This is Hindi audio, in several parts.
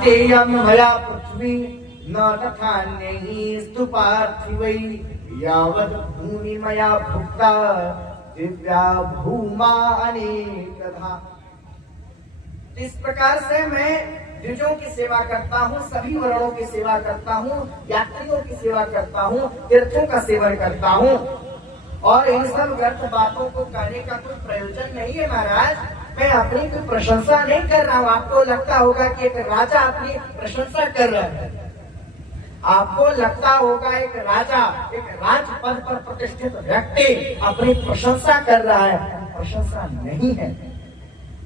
तेयं मया पृथ्वी न तथान्यैस्तु पार्थिवै यावद् भूमि मया भुक्ता दिव्या भूमा अनेकधा। इस प्रकार से मैं द्विजों की सेवा करता हूँ, सभी वर्णों की सेवा करता हूँ, यात्रियों की सेवा करता हूँ, तीर्थों का सेवन करता हूँ। और इन सब व्यर्थ बातों को कहने का कोई प्रयोजन नहीं है महाराज। मैं अपनी कोई प्रशंसा नहीं कर रहा हूँ। आपको लगता होगा कि एक राजा अपनी प्रशंसा कर रहा है, आपको लगता होगा एक राजा, एक राजपद पर प्रतिष्ठित व्यक्ति अपनी प्रशंसा कर रहा है। प्रशंसा नहीं है।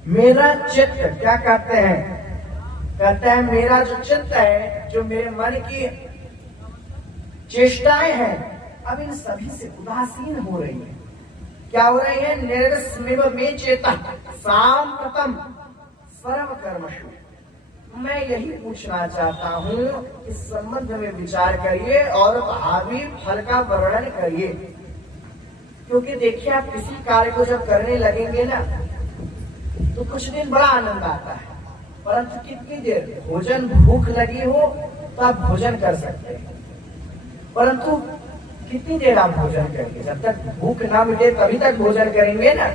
मेरा चित्त क्या कहते हैं, कहता है मेरा जो चित्त है, जो मेरे मन की चेष्टाएं हैं, अब इन सभी से उदासीन हो रही है। क्या हो रही है? निर्स्मिव में चेता सांप्रतम सर्व कर्मशु। मैं यही पूछना चाहता हूँ, इस संबंध में विचार करिए और भावी फल का वर्णन करिए। क्योंकि देखिए, आप किसी कार्य को जब करने लगेंगे ना, तो कुछ दिन बड़ा आनंद आता है, परंतु कितनी देर? भोजन भूख लगी हो तो आप भोजन कर सकते हैं, परंतु कितनी देर आप भोजन करेंगे? जब तक भूख ना मिटे तभी तक भोजन करेंगे ना।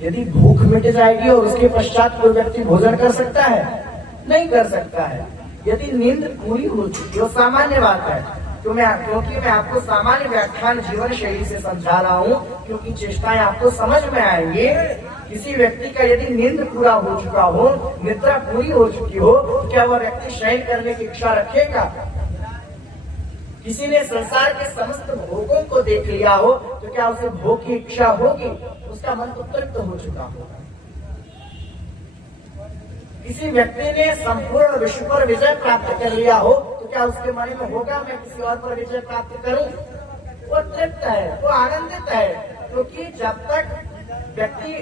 यदि भूख मिट जाएगी और उसके पश्चात कोई व्यक्ति भोजन कर सकता है? नहीं कर सकता है। यदि नींद पूरी हो चुकी हो, सामान्य बात है, क्योंकि मैं आपको सामान्य व्याख्यान जीवन शैली से समझा रहा हूँ, क्योंकि चेष्टाएं आपको समझ में आएंगे। किसी व्यक्ति का यदि नींद पूरा हो चुका हो, निद्रा पूरी हो चुकी हो, तो क्या वह व्यक्ति शयन करने की इच्छा रखेगा? किसी ने संसार के समस्त भोगों को देख लिया हो, तो क्या उसे भोग की इच्छा होगी? उसका मन तो तृप्त हो चुका होगा। किसी व्यक्ति ने संपूर्ण विश्व पर विजय प्राप्त कर लिया हो, तो क्या उसके मन में होगा मैं किसी और पर विजय प्राप्त करूं? वो तृप्त है, वो आनंदित है। क्योंकि जब तक व्यक्ति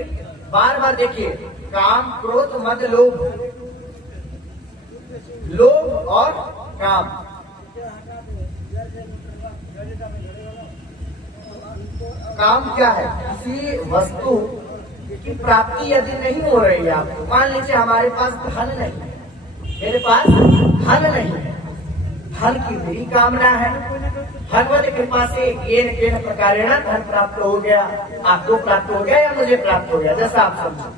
बार बार, देखिए, काम, क्रोध, मद, लोभ और काम, काम क्या है? किसी वस्तु की प्राप्ति यदि नहीं हो रही है आपको, मान लीजिए हमारे पास धन नहीं है, मेरे पास धन नहीं है, धन की बड़ी कामना है, भगवत कृपा से येन प्रकारेण धन प्राप्त हो गया, आपको प्राप्त हो गया या मुझे प्राप्त हो गया, जैसा आप समझो।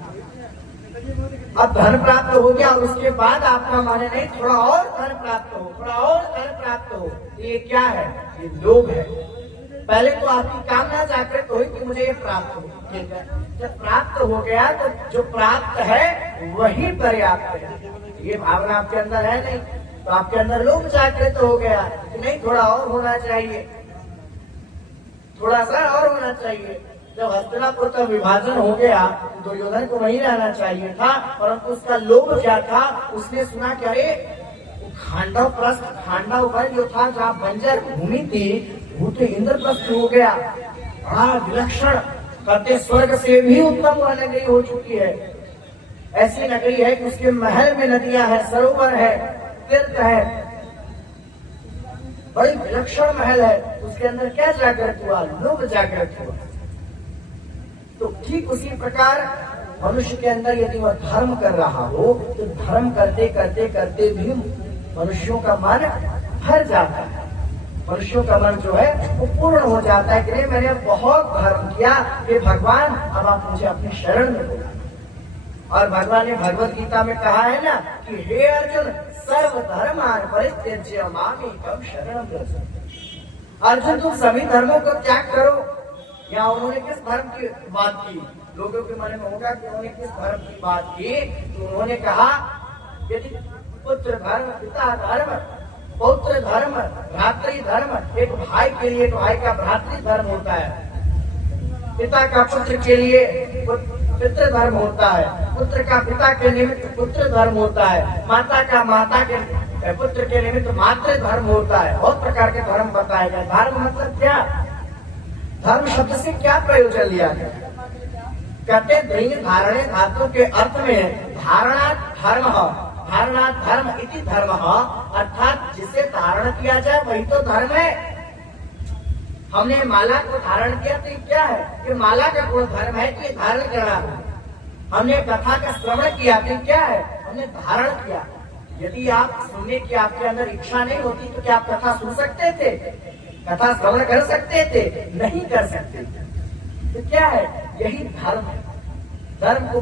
अब धन प्राप्त हो गया और उसके बाद आपका माने नहीं थोड़ा और धन प्राप्त हो, थोड़ा और धन प्राप्त हो, ये क्या है? ये लोभ है। पहले तो आपकी कामना जागृत हुई कि मुझे ये प्राप्त हो, ठीक है। जब प्राप्त हो गया तो जो प्राप्त है वही पर्याप्त है, ये भावना आपके अंदर है नहीं, तो आपके अंदर लोभ जागृत हो गया कि नहीं, थोड़ा और होना चाहिए, थोड़ा सा और होना चाहिए। जब हस्तिनापुर का विभाजन हो गया, दुर्योधन को वहीं रहना चाहिए था, परंतु उसका लोभ क्या था? उसने सुना कि अरे खांडव वन जो था, जहाँ बंजर भूमि थी, वो तो इंद्रप्रस्थ हो गया, बड़ा विलक्षण, कहते स्वर्ग से भी उत्तम वह नगरी हो चुकी है। ऐसी नगरी है कि उसके महल में नदियां है, सरोवर है, तीर्थ है, बड़ी विलक्षण महल है। उसके अंदर क्या जागृत हुआ? लोभ जागृत हुआ। तो ठीक उसी प्रकार मनुष्य के अंदर यदि वह धर्म कर रहा हो, तो धर्म करते करते करते भी मनुष्यों का मन भर जाता है, मनुष्यों का मन जो है वो पूर्ण हो जाता है कि नहीं, मैंने बहुत धर्म किया, हे भगवान अब आप मुझे अपनी शरण में लो। और भगवान ने भगवत गीता में कहा है ना कि हे अर्जुन, सर्व धर्मान परित्यज्य मामेकं शरणं व्रज। अर्जुन, तुम सभी धर्मों को त्याग करो। या उन्होंने किस धर्म की बात की? लोगों के मन में होगा कि उन्होंने किस धर्म की बात की? तो उन्होंने कहा यदि पुत्र धर्म, पिता धर्म, पौत्र धर्म, भ्रातृ धर्म, एक भाई के लिए एक भाई का भ्रातृ धर्म होता है, पिता का पुत्र के लिए पितृ धर्म होता है, पुत्र का पिता के निमित्त पुत्र धर्म होता है, माता का माता के पुत्र के निमित्त मातृ धर्म होता है। बहुत प्रकार के धर्म बताए गए। धर्म मतलब क्या? धर्म शब्द से क्या प्रयोजन लिया गया? कहते दृढ़ धारणे धातु के अर्थ में धारणा धर्म, धारणा धर्म इति धर्म, अर्थात जिसे धारण किया जाए वही तो धर्म है। हमने माला को धारण किया तो क्या है? कि माला का कोई धर्म है कि धारण करना है। हमने कथा का श्रवण किया तो क्या है? हमने धारण किया। यदि आप सुनने की आपके अंदर इच्छा नहीं होती तो क्या आप कथा सुन सकते थे? कथा श्रवण कर सकते थे? नहीं कर सकते थे। तो क्या है? यही धर्म है। धर्म को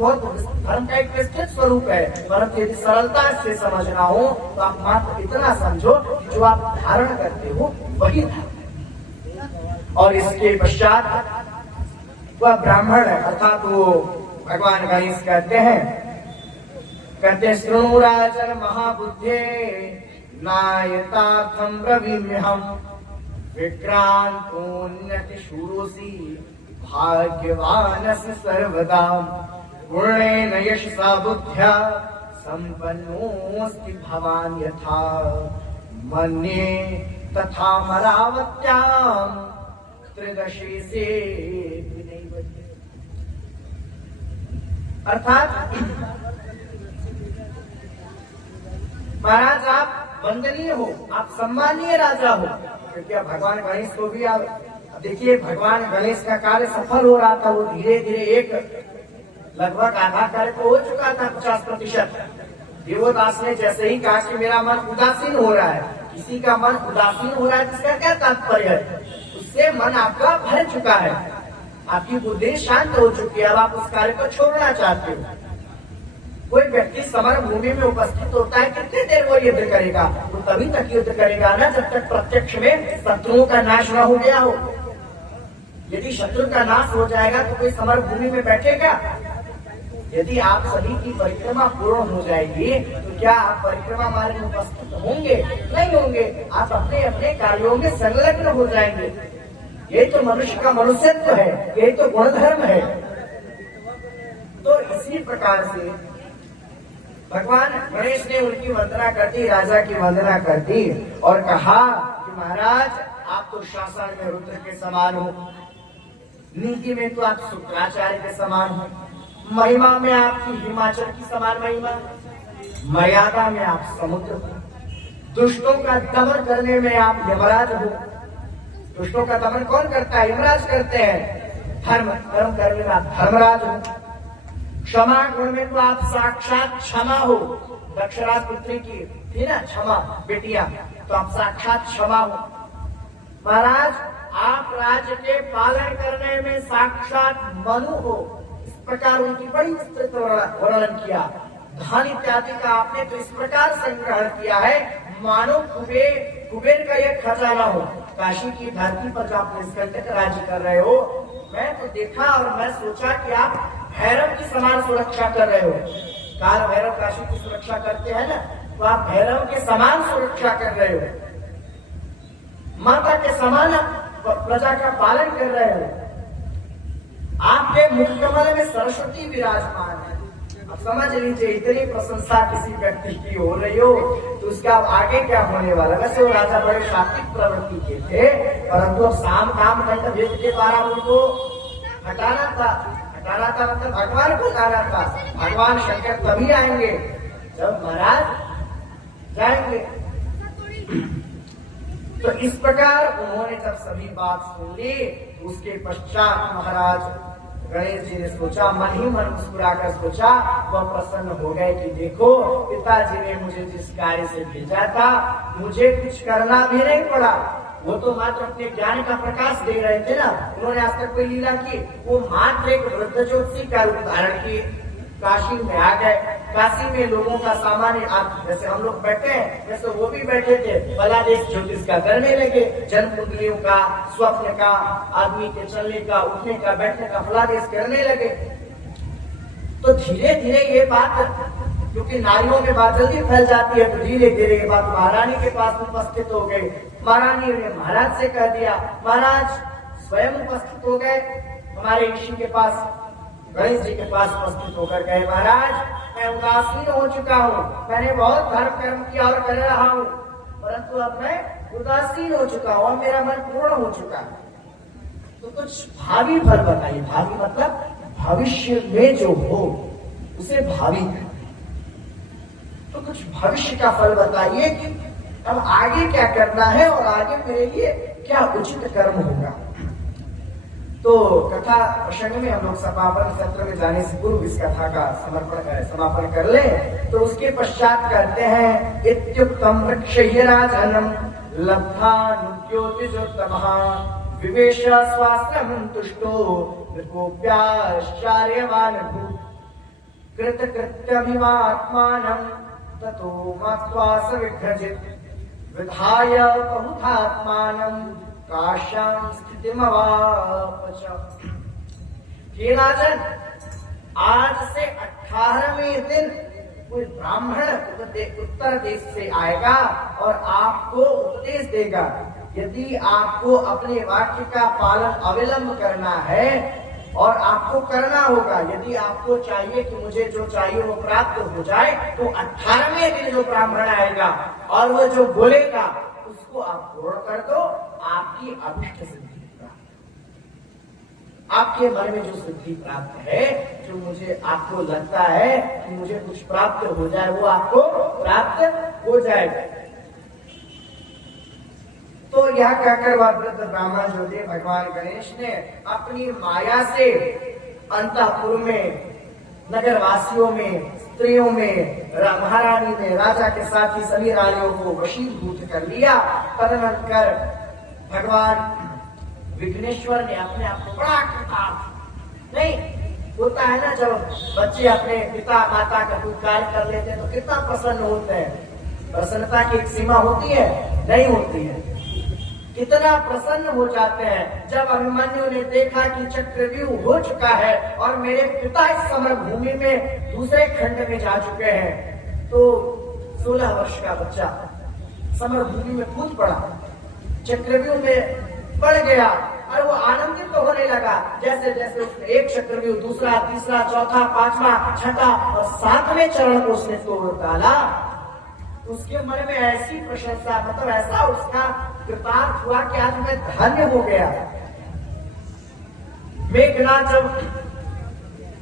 धर्म का एक विस्तृत स्वरूप है, परंतु यदि सरलता से समझना हो तो आप मात्र इतना समझो कि जो आप धारण करते हो वही धर्म है। और इसके पश्चात वह ब्राह्मण है, अर्थात वो भगवान गणेश कहते शृणु राजन महाबुद्धे नायतार्थम ब्रवीम्यहम् विक्रांतोन्नति शूरोसी भाग्यवानस्य सर्वदा गुणेन यशसा बुद्ध्या संपन्नोऽस्ति भवान् यथा मन्ये तथा मरावत्याम् त्रिदशी से। अर्थात महाराज आप वंदनीय हो, आप सम्मानीय राजा हो, क्योंकि अब भगवान गणेश को भी आप देखिए, भगवान गणेश का कार्य सफल हो रहा था। वो धीरे धीरे एक लगभग आधा कार्य तो हो चुका था, 50%। देवदास ने जैसे ही कहा कि मेरा मन उदासीन हो रहा है, किसी का मन उदासीन हो रहा है इसका क्या तात्पर्य है? उससे मन आपका भर चुका है, आपकी बुद्धि शांत हो चुकी है, अब आप उस कार्य को छोड़ना चाहते हो। कोई व्यक्ति समर भूमि में उपस्थित होता है, कितनी देर वो युद्ध करेगा? वो तभी तक युद्ध करेगा ना जब तक प्रत्यक्ष में शत्रुओं का नाश न हो गया हो। यदि शत्रु का नाश हो जाएगा तो कोई समर भूमि में बैठेगा? यदि आप सभी की परिक्रमा पूर्ण हो जाएगी तो क्या आप परिक्रमा मार्ग में उपस्थित होंगे? नहीं होंगे। आप अपने अपने कार्यों में संलग्न हो जाएंगे। यही तो मनुष्य का मनुष्यत्व है, यही तो गुणधर्म है। तो इसी प्रकार से भगवान गणेश ने उनकी वंदना कर दी, राजा की वंदना कर दी और कहा कि महाराज आप तो शासन में रुद्र के समान हो, नीति में तो आप शुक्राचार्य के समान हो, महिमा में आपकी हिमाचल की समान महिमा, मर्यादा में आप समुद्र हो, दुष्टों का दमन करने में आप यमराज हो। दुष्टों का दमन कौन करता है? यमराज करते हैं। धर्म करने में आप धर्मराज हो। क्षमा गुण में तो आप साक्षात क्षमा हो। दक्षराज पुत्री की थी ना क्षमा बेटिया, तो आप साक्षात क्षमा हो। महाराज आप राज्य के पालन करने में साक्षात मनु हो। इस प्रकार उनकी बड़ी विस्तृत वर्णन किया। धन इत्यादि का आपने तो इस प्रकार संग्रहण किया है मानो कुबेर का यह खजाना हो। काशी की धरती पर जो आप निष्कंटक राज्य कर रहे हो, मैं तो देखा और मैं सोचा कि आप भैरव की समान सुरक्षा कर रहे हो। काल भैरव काशी की सुरक्षा करते हैं ना, तो आप भैरव के समान सुरक्षा कर रहे हो। माता के समान प्रजा का पालन कर रहे हो। आपके मुखकमल में सरस्वती विराजमान है। अब समझ लीजिए, इतनी प्रशंसा किसी व्यक्ति की हो रही हो तो उसका आगे क्या होने वाला। वैसे वो राजा बड़े सात्विक प्रवृत्ति के थे, परंतु अब शाम काम दंड भेद के द्वारा उनको हटाना था मतलब भगवान को लाना था। भगवान शंकर तभी आएंगे जब महाराज जाएंगे। तो इस प्रकार उन्होंने जब सभी बात सुन ली, उसके पश्चात महाराज गणेश जी ने सोचा, मन ही मन मुस्कुराकर सोचा, वह प्रसन्न हो गए कि देखो पिताजी ने मुझे जिस कार्य से भेजा था मुझे कुछ करना भी नहीं पड़ा। वो तो मात्र अपने ज्ञान का प्रकाश दे रहे थे ना, उन्होंने आज तक कोई लीला की? वो मात्र एक वृद्ध ज्योतिषी का रूप धारण किए, काशी में आ गए। काशी में लोगों का सामान्य जैसे हम लोग बैठे हैं, जैसे वो भी बैठे थे, फलादेश ज्योतिष का करने लगे, जन्म कुंडलियों का, स्वप्न का, आदमी के चलने का, उठने का, बैठने का फलादेश करने लगे। तो धीरे धीरे ये बात, क्योंकि नारियों में बात जल्दी फैल जाती है, तो धीरे धीरे ये बात महारानी के पास उपस्थित हो गई। महारानी ने महाराज से कह दिया, महाराज स्वयं उपस्थित हो गए हमारे ऋषि के पास, गणेश जी के पास उपस्थित होकर कहे, महाराज मैं उदासीन हो चुका हूँ, मैंने बहुत धर्म कर्म किया और कर रहा हूँ, परंतु अब मैं उदासीन हो चुका हूँ, मेरा मन पूर्ण हो चुका है। तो कुछ भावी फल बताइए। भावी मतलब भविष्य में जो हो उसे भावी कहते हैं। तो कुछ भविष्य का फल बताइए कि अब आगे क्या करना है और आगे मेरे लिए क्या उचित कर्म होगा। तो कथा प्रसंग में हम लोग समापन सत्र में जाने से पूर्व इस कथा का समापन कर ले। तो उसके पश्चात कहते हैं इत्युक्तम वृक्षैः राजन्नम लब्धानुद्योतिजोत्तमः विवेश स्वाश्रमं तुष्टो नृपोऽप्याश्चर्यवान् भूत् कृतकृत्यभिमात्मानं ततो मत्वा स विघ्रजित् विधाय बहुधात्मानं काश्यां स्थितिमवापच। हे राजन, आज से 18वें दिन कोई ब्राह्मण उत्तर देश से आएगा और आपको उपदेश देगा। यदि आपको अपने वाक्य का पालन अविलंब करना है और आपको करना होगा, यदि आपको चाहिए कि मुझे जो चाहिए वो प्राप्त हो जाए, तो 18वें दिन जो ब्राह्मण आएगा और वो जो बोलेगा उसको आप पूर्ण कर दो। आपकी अभिष्ट सिद्धि प्राप्त, आपके मन में जो सिद्धि प्राप्त है, जो मुझे आपको लगता है कि मुझे कुछ प्राप्त हो जाए, वो आपको प्राप्त हो जाएगा। तो यह कहकर वह वृद्ध ब्राह्मण जो थे भगवान गणेश ने अपनी माया से अंतःपुर में, नगर वासियों में, स्त्रियों में, महारानी में, राजा के साथ ही सभी रानियों को वशीभूत कर लिया। तदनंतर भगवान विघ्नेश्वर ने अपने आप को बड़ा कृतार्थ, नहीं होता है ना, जब बच्चे अपने पिता माता का कोई कार्य कर लेते हैं तो कितना प्रसन्न होते हैं। प्रसन्नता की एक सीमा होती है? नहीं होती है। कितना प्रसन्न हो जाते हैं जब अभिमन्यु ने देखा कि चक्रव्यूह हो चुका है और मेरे पिता इस समर भूमि में दूसरे खंड में जा चुके हैं। तो 16 वर्ष का बच्चा समर भूमि में कूद पड़ा, चक्रव्यूह में बढ़ गया और वो आनंदित तो होने लगा। जैसे जैसे उसने एक चक्रव्यूह, दूसरा, तीसरा, चौथा, पांचवा, छठा और 7वें चरण को उसने तोड़ डाला, उसके मन में ऐसी प्रशंसा, मतलब ऐसा उसका कृतार्थ हुआ कि आज मैं धन्य हो गया। मेघनाथ जब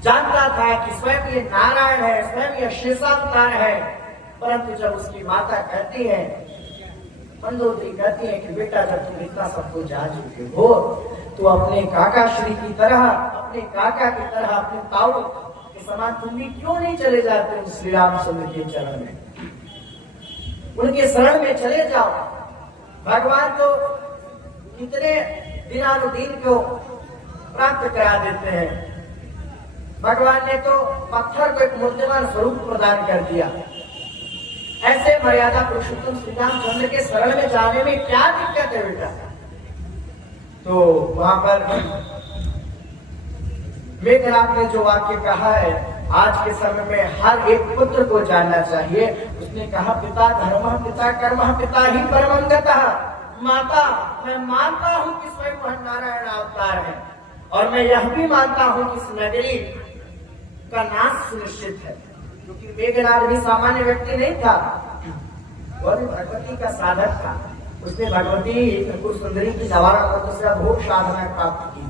जानता था कि स्वयं ये नारायण है, स्वयं ये शेषावतार है, परंतु जब उसकी माता कहती है, मंदोदरी कहती है कि बेटा जब तुम इतना सब कुछ जा चुके हो तो अपने काका श्री की तरह, अपने काका की तरह, अपने ताऊ के समान तुम भी क्यों नहीं चले जाते श्री रामचंद्र के चरण में, उनके शरण में चले जाओ। भगवान तो कितने दिनानुदिन को प्राप्त करा देते हैं। भगवान ने तो पत्थर को एक मूर्तिमान स्वरूप प्रदान कर दिया। ऐसे मर्यादा पुरुषोत्तम श्री रामचंद्र के शरण में जाने में क्या दिक्कत है बेटा? तो वहां पर मेघनाथ ने जो वाक्य कहा है, आज के समय में हर एक पुत्र को जानना चाहिए। उसने कहा पिता धर्मः, पिता कर्मः, पिता ही परमं गतः। माता, मैं मानता हूं कि स्वयं वह नारायण अवतार है और मैं यह भी मानता हूं कि इस नगरी का नाश सुनिश्चित है, क्योंकि मेघनाथ भी सामान्य व्यक्ति नहीं था, वह भी भगवती का साधक था। उसने भगवती त्रिपुर सुंदरी की नवारा मंत्र से भोग साधना प्राप्त की थी।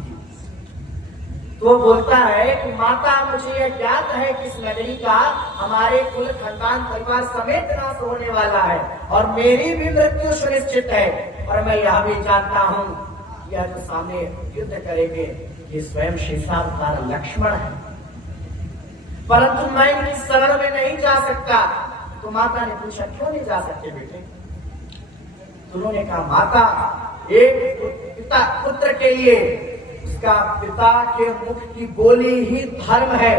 तो वो बोलता है कि माता, मुझे यह ज्ञात है कि इस नगरी का हमारे कुल खानदान परिवार समेत नाश होने वाला है और मेरी भी मृत्यु सुनिश्चित है। और मैं यह भी जानता हूँ यह जो सामने युद्ध करेंगे ये स्वयं शेषावतार लक्ष्मण है, परंतु मैं इनकी शरण में नहीं जा सकता। तो माता ने पूछा क्यों नहीं जा सकते बेटे? तो उन्होंने कहा माता, एक पिता पुत्र के लिए उसका पिता के मुख की बोली ही धर्म है।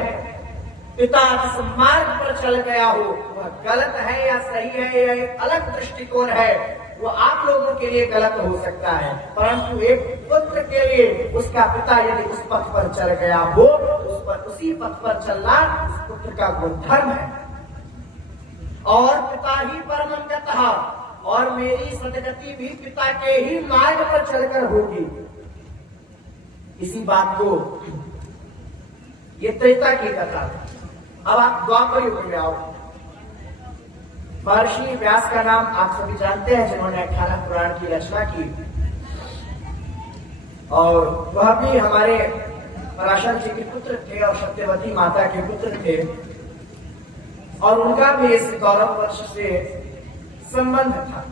पिता जिस मार्ग पर चल गया हो वह गलत है या सही है, या एक अलग दृष्टिकोण है, वो आप लोगों के लिए गलत हो सकता है, परंतु एक पुत्र के लिए उसका पिता यदि उस पथ पर चल गया हो, उसी पथ पर चलना उस पुत्र का गुण धर्म है। और पिता ही परमं गतः, और मेरी सदगति भी पिता के ही मार्ग पर चलकर होगी। इसी बात को, ये त्रेता की कथा। अब आप द्वापर युग में आओ। महर्षि व्यास का नाम आप सभी जानते हैं, जिन्होंने 18 पुराण की रचना की, और वह भी हमारे पराशर जी के पुत्र थे और सत्यवती माता के पुत्र थे, और उनका भी इस गौरव वंश से संबंध था।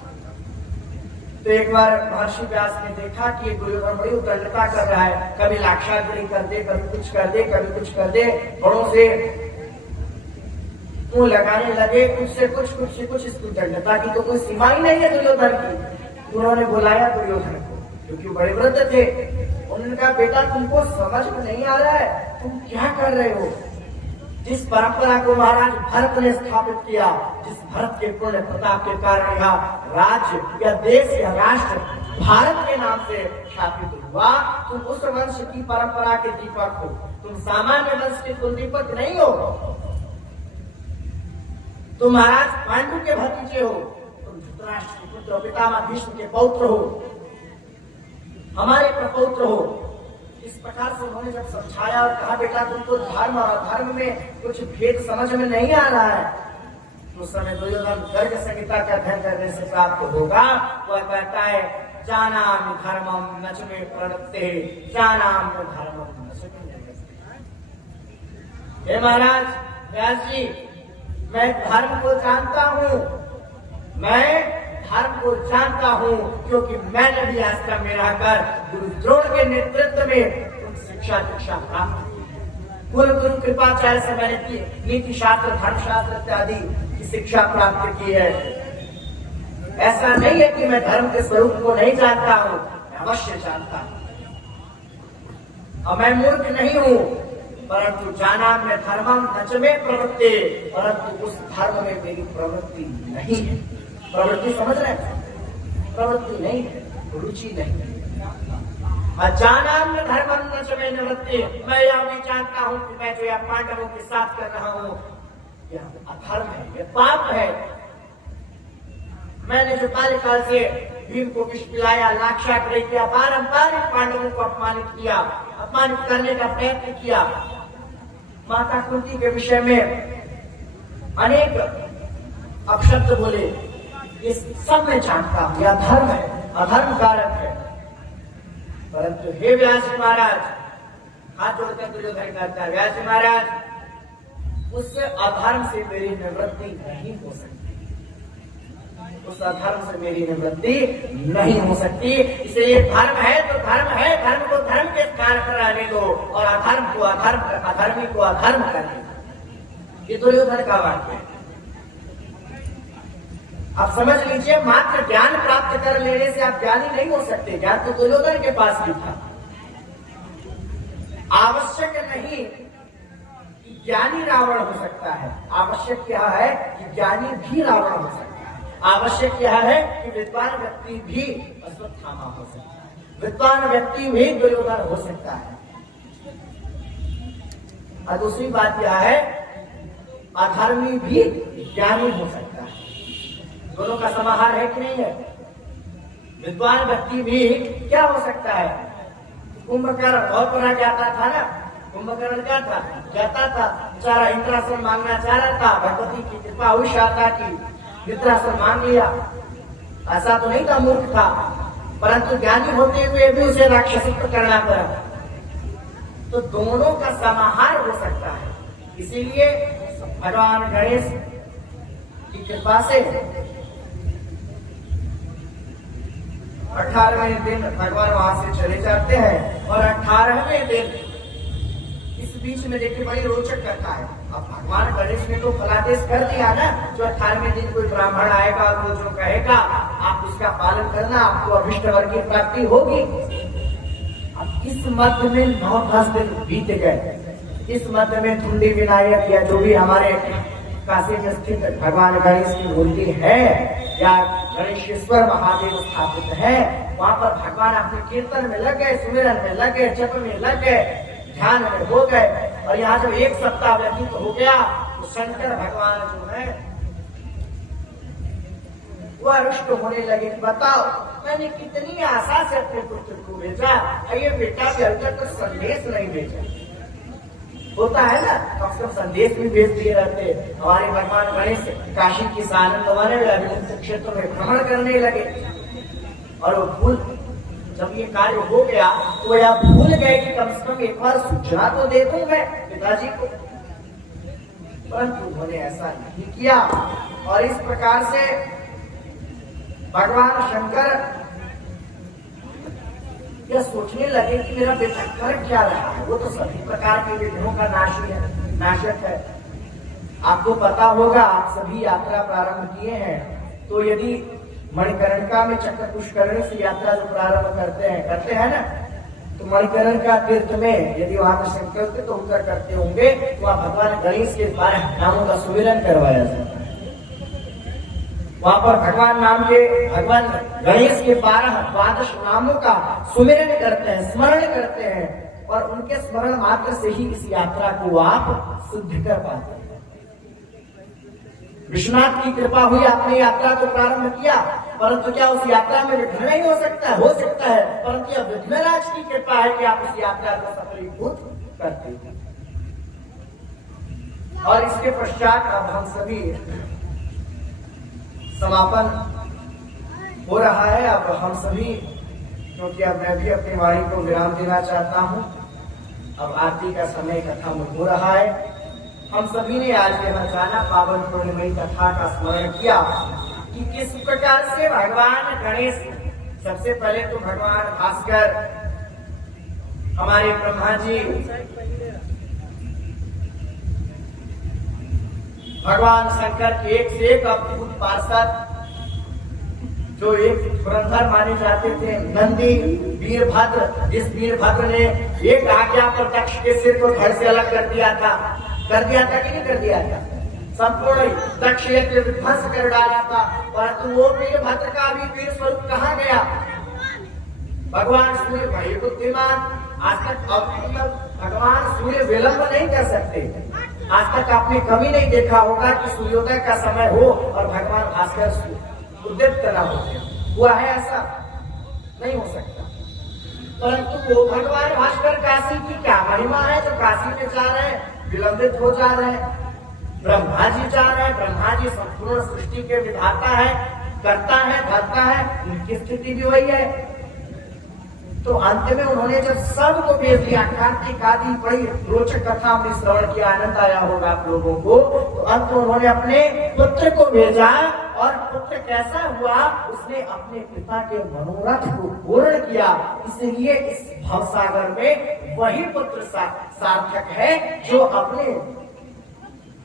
तो एक बार महर्षि व्यास ने देखा कि दुर्योधन बड़ी उद्दंडता कर रहा है, कभी लाक्षागृही कर दे, कभी कुछ कर दे, कभी कुछ कर दे, बड़ों से मुंह लगाने लगे, कुछ से कुछ इस उद्दंडता की तो कोई सीमा ही नहीं है दुर्योधन की। उन्होंने बुलाया दुर्योधन को, क्योंकि बड़े वृद्ध थे। उन्होंने कहा, बेटा तुमको समझ में नहीं आ रहा है, तुम क्या कर रहे हो? जिस परंपरा को महाराज भरत ने स्थापित किया, जिस भरत के पुण्य प्रताप के कारण यह राज्य या देश या राष्ट्र भारत के नाम से स्थापित हुआ, तुम उस वंश की परंपरा के दीपक हो, तुम सामान्य वंश के कुल दीपक नहीं हो। तुम महाराज पांडु के भतीजे हो, तुम धृतराष्ट्र के पुत्र, पितामह भीष्म के पौत्र हो, हमारे प्रपौत्र हो। इस प्रकार से उन्होंने जब समझाया और कहा, बेटा तुमको धर्म और अधर्म में कुछ भेद समझ में नहीं आ रहा है, तो उस समय दुर्योधन गर्ग संहिता का अध्ययन करने से प्राप्त होगा। वह कहता है, जानामि धर्मम न च मे प्रवृत्ते, जानामि धर्मम न च मे निवृत्ते। हे महाराज व्यास जी, मैं धर्म को जानता हूँ, मैं धर्म को जानता हूँ, क्योंकि मैंने भी आश्रम में रहकर गुरु द्रोण के नेतृत्व में शिक्षा दीक्षा प्राप्त की। कुल गुरु कृपाचार्य से मैंने नीति शास्त्र, धर्मशास्त्र इत्यादि की शिक्षा प्राप्त की है। ऐसा नहीं है कि मैं धर्म के स्वरूप को नहीं जानता हूँ, मैं अवश्य जानता हूँ, और मैं मूर्ख नहीं हूँ। परंतु जाना मैं धर्मम न च मे प्रवृत्ते, परंतु उस धर्म में मेरी प्रवृत्ति नहीं है। प्रवृत्ति समझ रहे हैं? प्रवृत्ति नहीं है, रुचि नहीं है। अजानाम धर्मम न च मे निवृत्ते, मैं यह भी जानता हूं कि मैं जो यह पांडवों के साथ कर रहा हूं, यह अधर्म है, यह पाप है। मैंने जो बाल्यकाल से भीम को विष पिलाया, लाक्षागृही किया, पारंपरिक पांडवों को अपमानित किया, अपमानित करने का प्रयत्न किया, माता कुंती के विषय में अनेक अपशब्द बोले, ये सब मैं जानता हूं, यह धर्म है, अधर्म कारक है। परंतु हे व्यास महाराज, हाथ जोड़कर दुर्योधन कहता है, व्यास महाराज उस अधर्म से मेरी निवृत्ति नहीं हो सकती, उस अधर्म से मेरी निवृत्ति नहीं हो सकती। इसलिए धर्म है तो धर्म है, धर्म को धर्म के कार्य पर रहने दो, और अधर्म को अधर्म, अधर्मी को अधर्म करने दो। ये दुर्योधन का वाक्य है। आप समझ लीजिए, मात्र ज्ञान प्राप्त कर लेने से आप ज्ञानी नहीं हो सकते। ज्ञान तो दुर्योधन के पास भी था। आवश्यक नहीं कि ज्ञानी रावण हो सकता है, आवश्यक क्या है कि ज्ञानी भी रावण हो सकता है। आवश्यक यह है कि विद्वान व्यक्ति भी अश्वत्थामा हो सकता है, विद्वान व्यक्ति भी दुर्योधन हो सकता है। और दूसरी बात यह है, अधर्मी भी ज्ञानी हो सकता है। दोनों का समाहार है कि नहीं है? विद्वान व्यक्ति भी क्या हो सकता है? कुंभकर्ण बहुत बड़ा जाता था ना, कुंभकर्ण क्या था? जाता था, बेचारा इंद्रासन मांगना चाह रहा था, भगवती की कृपा हुई शाता की, इंद्रासन मांग लिया। ऐसा तो नहीं था, मूर्ख था, परंतु ज्ञानी होते हुए भी उसे राक्षसित्व करना पड़ा। तो दोनों का समाहार हो सकता है। इसीलिए भगवान गणेश की कृपा से 18वें दिन भगवान वहां से चले जाते हैं, और 18वें दिन इस बीच में देखिए बड़ी रोचक कथा है। अब भगवान गणेश ने तो फलादेश कर दिया ना, जो 18वें दिन कोई ब्राह्मण आएगा और वो जो कहेगा आप उसका पालन करना, आपको अभिष्ट वर की प्राप्ति होगी। अब इस मध्य में 9-10 दिन बीत गए। इस मध्य में धुंडी विनायक या जो भी हमारे काशी में स्थित भगवान गणेश की मूर्ति है, या गणेशेश्वर महादेव स्थापित है, वहां पर भगवान अपने कीर्तन में लग गए, सुमिरन में लग गए, जप में लग गए, ध्यान में हो गए। और यहाँ जब 1 सप्ताह व्यतीत हो गया तो शंकर भगवान जो है वह रुष्ट होने लगे कि बताओ मैंने कितनी आशा से अपने पुत्र को भेजा, ये बेटा भी अभी तक संदेश नहीं भेजा। होता है ना, कम से कम संदेश भी भेज दिए रहते। हमारे भगवान गणेश काशी की सानंद वाले क्षेत्र में भ्रमण करने लगे, और वो भूल, जब ये कार्य हो गया तो या भूल गए कि कम से कम एक बार सूचना तो दे दूं मैं पिताजी को, परंतु उन्होंने ऐसा नहीं किया। और इस प्रकार से भगवान शंकर यह सोचने लगे कि मेरा बेटा कर क्या रहा है। वो तो सभी प्रकार के विघ्नों का नाशक है। आपको पता होगा, आप सभी यात्रा प्रारंभ किए हैं, तो यदि मणिकर्णिका में चक्र पुष्करणी से यात्रा जो प्रारंभ करते हैं ना, तो मणिकर्णिका तीर्थ में यदि वहां पर संकल्प तो उतर करते होंगे, तो वहां भगवान गणेश के 12 नामों का सुमिरन करवाया जाता है। वहां पर भगवान गणेश के 12 नामों का सुमिरन करते हैं, स्मरण करते हैं, और उनके स्मरण मात्र से ही इस यात्रा को आप सिद्ध कर पाते हैं। विश्वनाथ की कृपा हुई, आपने यात्रा तो प्रारंभ किया, परंतु क्या उस यात्रा में विघ्न नहीं हो सकता है, परंतु यह विघ्नराज की कृपा है कि आप उस यात्रा को सफलीभूत करते हैं। और इसके पश्चात अब हम सभी समापन हो रहा है। अब हम सभी, क्योंकि अब मैं भी अपनी वाणी को विराम देना चाहता हूं, अब आरती का समय खत्म हो रहा है। हम सभी ने आज यह जाना पावन पूर्णिमा कथा का स्मरण किया कि किस प्रकार से भगवान गणेश, सबसे पहले तो भगवान भास्कर, हमारे ब्रह्मा जी, भगवान शंकर के एक से एक अद्भुत पार्षद, जो एक धुरंधर माने जाते थे, नंदी, वीरभद्र, जिस वीरभद्र ने एक आज्ञा पर दक्ष के सिर को धड़ से अलग कर दिया था कि नहीं कर दिया था, संपूर्ण दक्ष यज्ञ विध्वंस कर डाला था, परंतु वो वीरभद्र का भी वीर स्वरूप कहाँ गया। भगवान सूर्य बड़े बुद्धिमान, आज तक भगवान सूर्य विलंब नहीं कर सकते। आज तक आपने कभी नहीं देखा होगा कि सूर्योदय का समय हो और भगवान भास्कर उद्दीप्त न होते। हुआ है ऐसा? नहीं हो सकता। परंतु वो भगवान भास्कर काशी की क्या महिमा है, जो काशी में जा रहे हैं, विलंबित हो जा रहे हैं। ब्रह्मा जी जा रहे हैं, ब्रह्मा जी संपूर्ण सृष्टि के विधाता है, करता है, धरता है, उनकी स्थिति भी वही है। तो अंत में उन्होंने जब सबको भेज दिया, कार्तिक आदि बड़ी रोचक कथा में श्रवण किया, आनंद आया होगा आप लोगों को, तो अंत में उन्होंने अपने पुत्र को भेजा, और पुत्र कैसा हुआ, उसने अपने पिता के मनोरथ को पूर्ण किया। इसलिए इस भवसागर में वही पुत्र सार्थक है जो अपने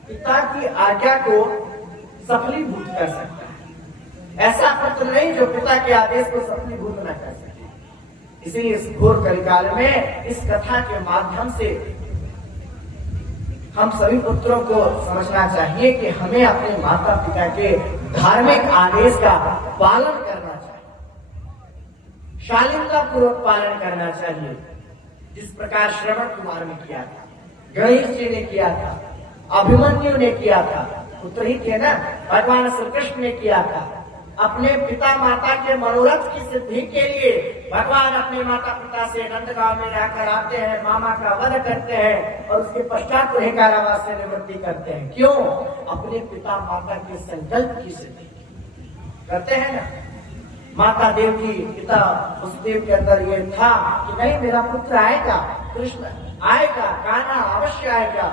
पिता की आज्ञा को सफलीभूत कर सकता है। ऐसा पुत्र नहीं जो पिता के आदेश को सफलीभूत न कर सके। इसलिए इस घोर कलिकाल में इस कथा के माध्यम से हम सभी पुत्रों को समझना चाहिए कि हमें अपने माता पिता के धार्मिक आदेश का पालन करना चाहिए, शालीनता पूर्वक पालन करना चाहिए। जिस प्रकार श्रवण कुमार ने किया था, गणेश जी ने किया था, अभिमन्यु ने किया था, पुत्र ही थे ना, भगवान श्री कृष्ण ने किया था। अपने पिता माता के मनोरथ की सिद्धि के लिए भगवान अपने माता पिता से नंदगांव में जाकर आते हैं, मामा का वध करते हैं, और उसके पश्चात उन्हें कारावास से निवृत्ति करते हैं। क्यों? अपने पिता माता के संकल्प की सिद्धि करते हैं ना। माता देव की, पिता वसुदेव के अंदर ये था कि नहीं, मेरा पुत्र आएगा, कृष्ण आएगा, कान्हा अवश्य आएगा।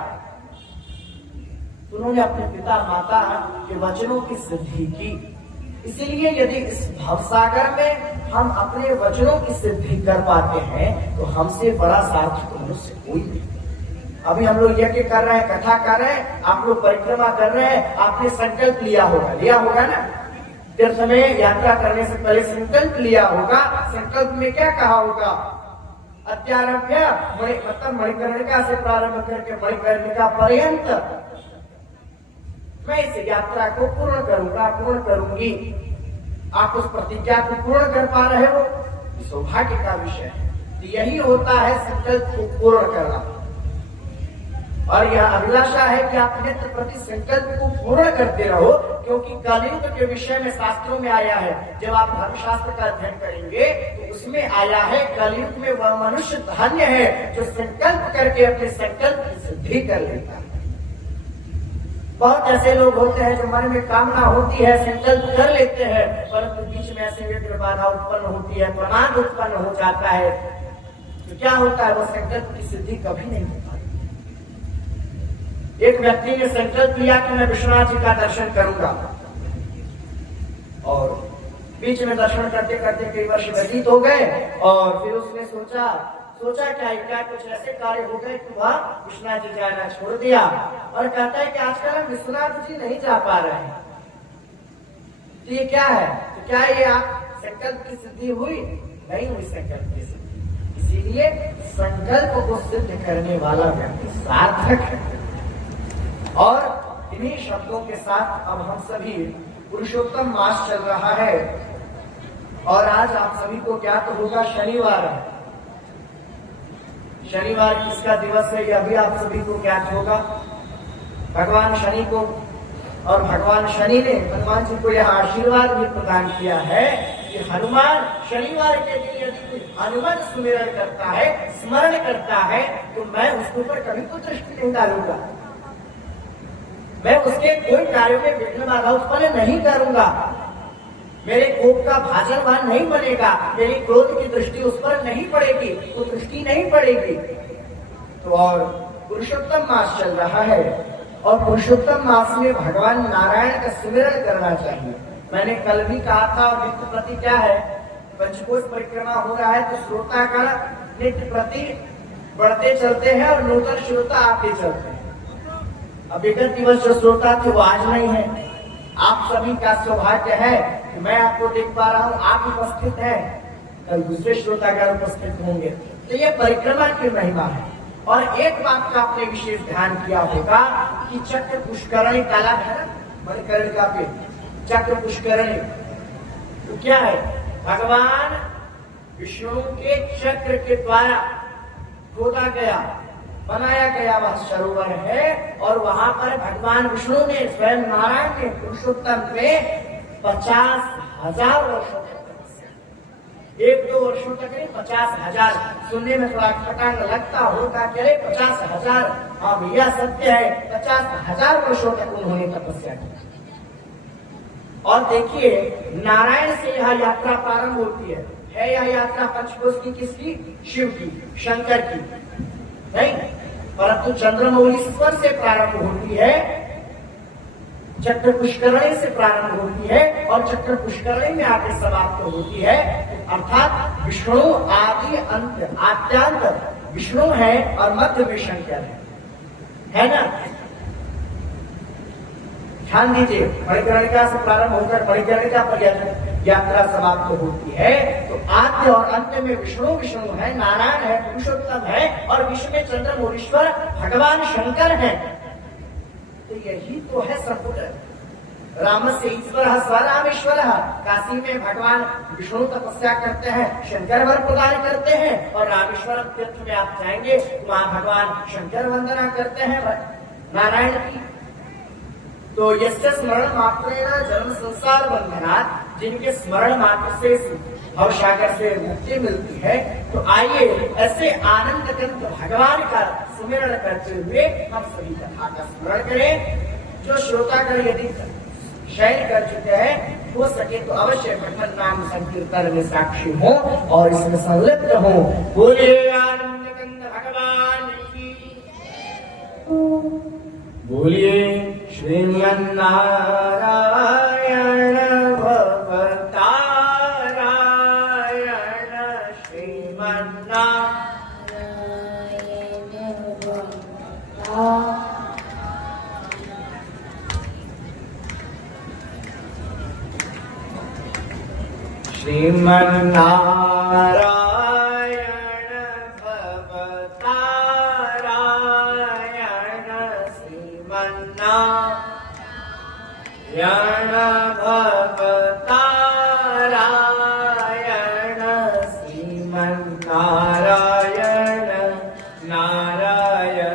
उन्होंने अपने पिता माता के वचनों की सिद्धि की। इसीलिए यदि इस भवसागर में हम अपने वचनों की सिद्धि कर पाते हैं, तो हमसे बड़ा सार्थक मनुष्य कोई नहीं। अभी हम लोग यज्ञ कर रहे हैं, कथा कर रहे हैं, आप लोग परिक्रमा कर रहे हैं, आपने संकल्प लिया होगा ना। तीर्थ में यात्रा करने से पहले संकल्प लिया होगा। संकल्प में क्या कहा होगा? अत्यारभ्य मतलब मणिकर्णिका से प्रारंभ करके मणिकर्णिका पर्यंत मैं इस यात्रा को पूर्ण करूंगी। आप उस प्रतिज्ञा को पूर्ण कर पा रहे हो, सौभाग्य का विषय है। तो यही होता है संकल्प को पूर्ण करना। और यह अभिलाषा है कि आप नित्य प्रति संकल्प को पूर्ण करते रहो, क्योंकि कलयुग के विषय में शास्त्रों में आया है। जब आप धर्मशास्त्र का अध्ययन करेंगे तो उसमें आया है, कलयुग में वह मनुष्य धन्य है जो संकल्प करके अपने संकल्प की सिद्धि कर लेता है। बहुत ऐसे लोग होते हैं जो मन में कामना होती है, संकल्प कर लेते हैं, परंतु बीच में ऐसे व्यक्ति बाधा उत्पन्न होती है, प्रमाद उत्पन्न हो जाता है, तो क्या होता है, वह संकल्प की सिद्धि कभी नहीं हो पाती। एक व्यक्ति ने संकल्प लिया कि मैं विश्वनाथ जी का दर्शन करूंगा, और बीच में दर्शन करते करते कई वर्ष व्यतीत हो गए और फिर उसने सोचा क्या कुछ ऐसे कार्य हो गए कि वह विश्वनाथ जी जाना छोड़ दिया और कहता है कि आजकल हम विश्वनाथ जी नहीं जा पा रहे हैं। तो ये क्या है? तो क्या ये आप संकल्प की सिद्धि हुई? नहीं हुई संकल्प की सिद्धि। इसीलिए संकल्प को सिद्ध करने वाला व्यक्ति सार्थक है। और इन्हीं शब्दों के साथ अब हम सभी, पुरुषोत्तम मास चल रहा है और आज आप सभी को क्या तो होगा, शनिवार है। शनिवार किसका दिवस है? यह भी आप सभी को ज्ञात होगा। भगवान शनि को, और भगवान शनि ने हनुमान जी को यह आशीर्वाद भी प्रदान किया है कि हनुमान शनिवार के दिन यदि कोई हनुमान सुमिरन करता है, स्मरण करता है, तो मैं उसके ऊपर कभी कोई दृष्टि नहीं डालूंगा, मैं उसके कोई कार्यों में विघ्न बाधा उत्पन्न नहीं करूंगा, मेरे कोप का भाजन वहां नहीं बनेगा, मेरी क्रोध की दृष्टि उस पर नहीं पड़ेगी, वो दृष्टि नहीं पड़ेगी। तो और पुरुषोत्तम मास चल रहा है और पुरुषोत्तम मास में भगवान नारायण का स्मरण करना चाहिए। मैंने कल भी कहा था, और नित्य प्रति क्या है, पंचकोश परिक्रमा हो रहा है तो श्रोता का नित्य प्रति बढ़ते चलते हैं और नूतन श्रोता आते चलते हैं। अब विगत दिवस जो श्रोता थे वो आज नहीं है। आप सभी का सौभाग्य है कि मैं आपको देख पा रहा हूँ, आप उपस्थित हैं, कल दूसरे श्रोतागण उपस्थित होंगे। तो ये परिक्रमा की महिमा है। और एक बात का आपने विशेष ध्यान किया होगा कि चक्र पुष्करणी काला है ना, मणिकर्णिका पे चक्र पुष्करणी, तो क्या है, भगवान विष्णु के चक्र के द्वारा खोदा गया, बनाया गया वह सरोवर है। और वहां पर भगवान विष्णु ने, स्वयं नारायण ने पुरुषोत्तम में 50,000 वर्षों तक, 1-2 वर्षों तक नहीं, 50,000। सुनने में थोड़ा खटांग लगता होगा कि अरे 50,000, हाँ भैया सत्य है, 50,000 वर्षों तक उन्होंने तपस्या की। और देखिए, नारायण से यह यात्रा प्रारंभ होती है यह यात्रा पंचकोश की, किसकी? शिव की, शंकर की नहीं, परंतु चंद्रमौलीश्वर से प्रारंभ होती है, चक्र पुष्करणी से प्रारंभ होती है और चक्र पुष्करणी में आके समाप्त होती है। अर्थात विष्णु आदि अंत, आद्यांत विष्णु है और मध्य में शंकर है ना। ध्यान दीजिए, मणिकर्णिका से प्रारंभ होकर मणिकर्णिका पर यात्रा समाप्त होती है। तो आद्य और अंत में विष्णु है, नारायण है, पुरुषोत्तम है और विश्व में चंद्रमौलीश्वर भगवान शंकर है। तो यही तो है संपूर्ण राम से ईश्वर स्वरामेश्वर। काशी में भगवान विष्णु तपस्या करते हैं, शंकर वर प्रदान करते हैं, और रामेश्वर तीर्थ में आप जाएंगे वहां भगवान शंकर वंदना करते हैं नारायण की। तो यस्य स्मरण मात्रेण जन्म संसार बंधनात्, जिनके स्मरण मात्र से भव सागर से मुक्ति मिलती है। तो आइए ऐसे आनंद कंद भगवान का स्मरण करते हुए हम सभी कथा का स्मरण करें। जो श्रोतागण यदि शयन कर चुके हैं, हो सके तो अवश्य भगवान नाम संकीर्तन में साक्षी हो और इसमें संलिप्त हो। बोलिए आनंद कंद भगवान की, बोलिए श्रीमन्नारायण भवतारायण, श्रीमन्नारायण श्रीमन्नारायण भवतारायण, श्रीमन्नारायण भवतारायण, श्रीमन्नारायण नारायण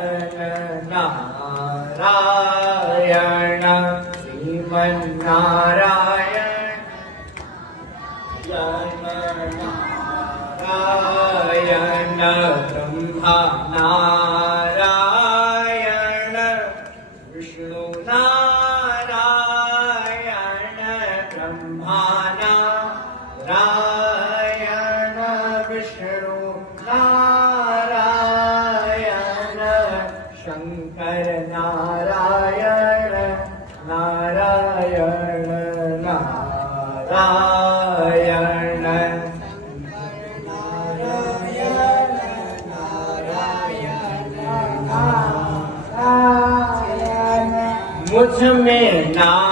नारायण, श्रीमन्नारायण नारायण ब्रह्मा नारायण, विष्णु नारायण, ब्रह्मा नारायण, विष्णु नारायण, शंकर नारायण नारायण नारायण। मुझ में नारायण,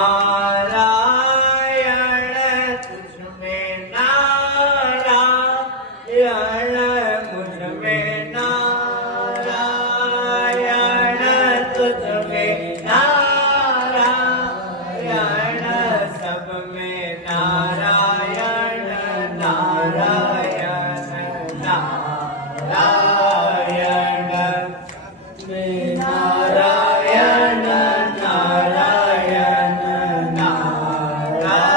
तुझ में नारायण, मुझ में नारायण, तुझ में नारायण, सब में नारायण नारायण नारायण, में नारायण नारायण नारायण,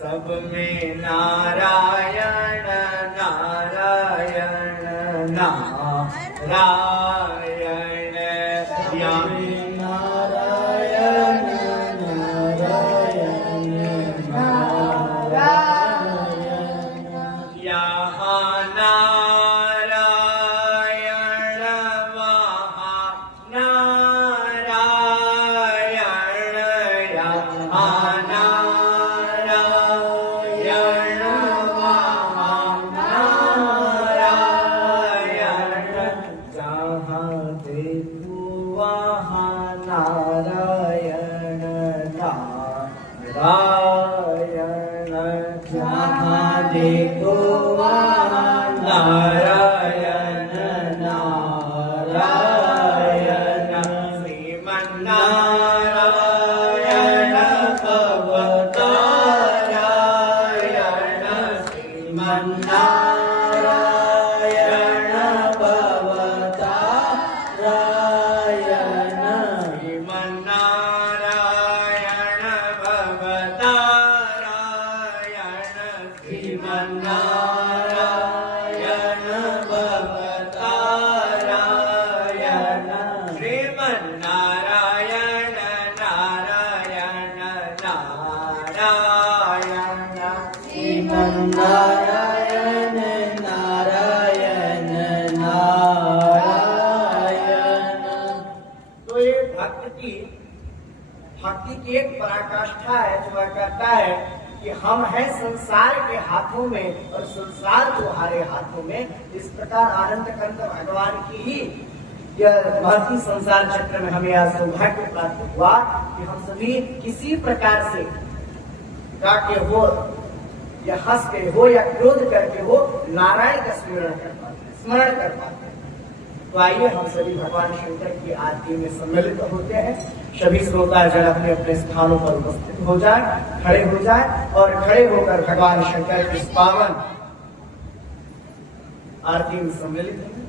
सब में नारायण नारायण नारायण, या नारायण नारायण नारायण, यहाँ नारायण वहाँ नारायण, यहाँ नारायण वहाँ नारायण, जहाँ देखो वहाँ नारायण नारायण, जहाँ देखो वहाँ नारायण नारायण, श्रीमन्नारायण भवतारायण, श्रीमन्नारायण भवतारायण, श्रीमन्नारायण भवतारायण, श्रीमन्नारायण भवतारायण, श्रीमन्नारायण नारायण नारायण, श्रीमन्नारायण नारायण नारायण। तो ये भक्ति की एक पराकाष्ठा है जो वह कहता है कि हम हैं संसार के हाथों में और संसार तुम्हारे हाथों में। इस प्रकार आनंद कंद भगवान की ही यह महती संसार चक्र में हमें यह सौभाग्य प्राप्त हुआ कि हम सभी किसी प्रकार से गा के हो या हंस के हो या क्रोध करके हो नारायण का स्मरण कर पाते हैं। तो आइए हम सभी भगवान शंकर की आरती में सम्मिलित होते हैं। सभी श्रोता जन अपने अपने स्थानों पर उपस्थित हो जाए, खड़े हो जाए और खड़े होकर भगवान शंकर की इस पावन आरती में सम्मिलित होंगे।